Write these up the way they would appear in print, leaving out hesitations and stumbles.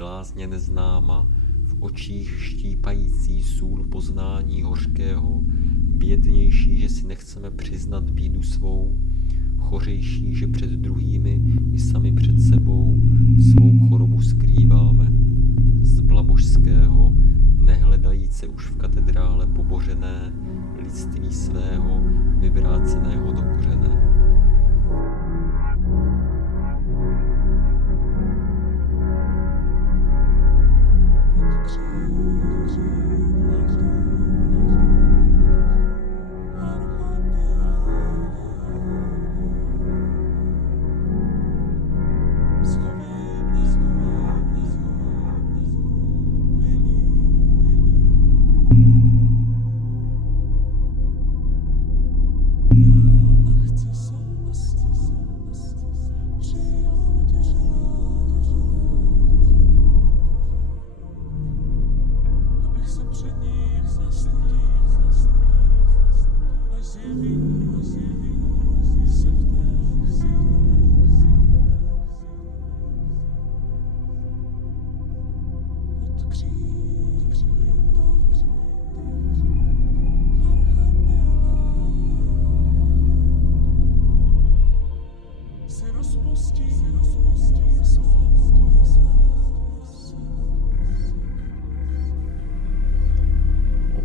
z lázně neznáma, v očích štípající sůl poznání hořkého, bědnější, že si nechceme přiznat bídu svou, chořejší, že před druhými i sami před sebou svou chorobu skrýváme. Z blabožského, nehledajíce už v katedrále pobořené, lidství svého, vyvráceného do kořene.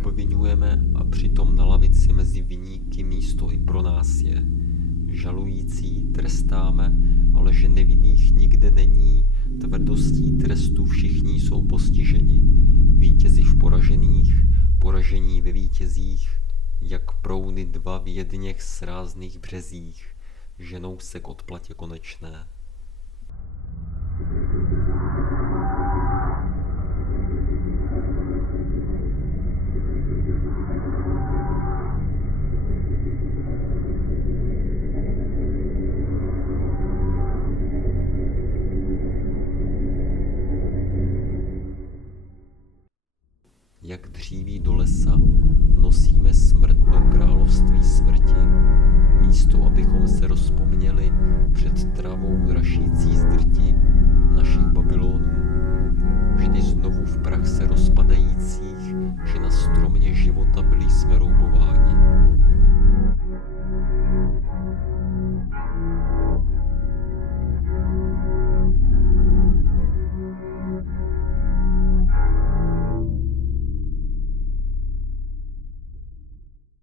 Obviňujeme a přitom na lavici mezi viníky místo i pro nás je. Žalující trestáme, ale že nevinných nikde není, tvrdostí trestu všichni jsou postiženi. Vítězi v poražených, poražení ve vítězích, jak prouny dva v jedněch srázných březích, ženou se k odplatě konečné. Jak dříví do lesa nosíme smrt do království smrti, místo abychom se rozpomněli před travou rašící zdrti našich Babylonů.